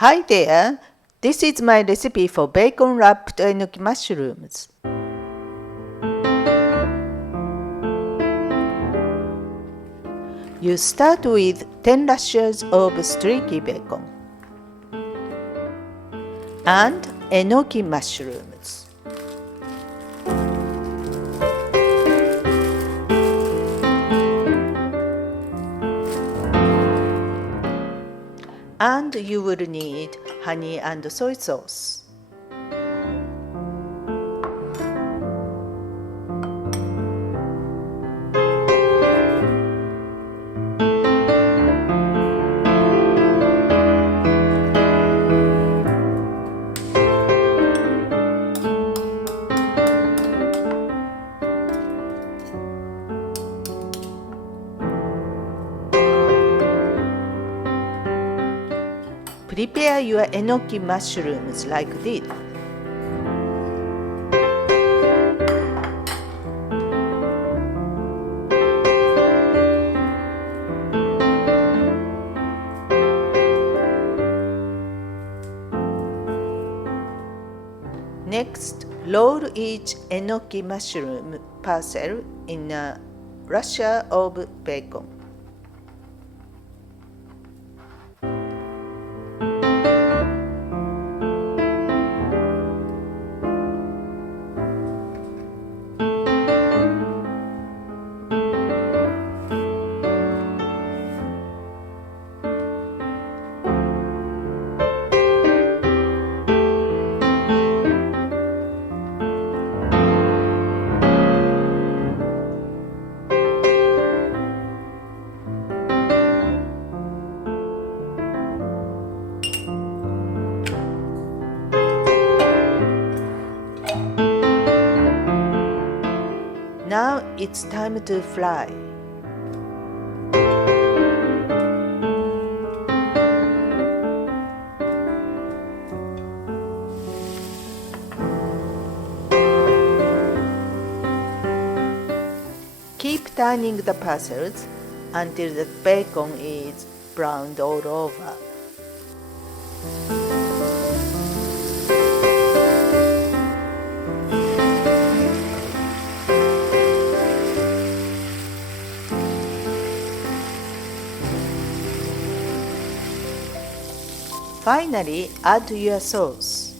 Hi there! This is my recipe for bacon wrapped enoki mushrooms. You start with 10 rashers of streaky bacon and enoki mushrooms. And you will need honey and soy sauce. Prepare your enoki mushrooms like this. Next, roll each enoki mushroom parcel in a rasher of bacon. Now it's time to fry. Keep turning the parcels until the bacon is browned all over. Finally, add your sauce.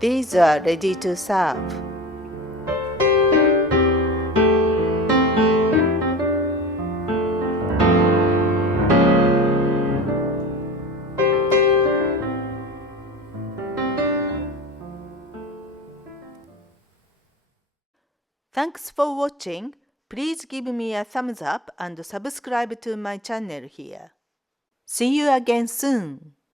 These are ready to serve. Thanks for watching. Please give me a thumbs up and subscribe to my channel here. See you again soon.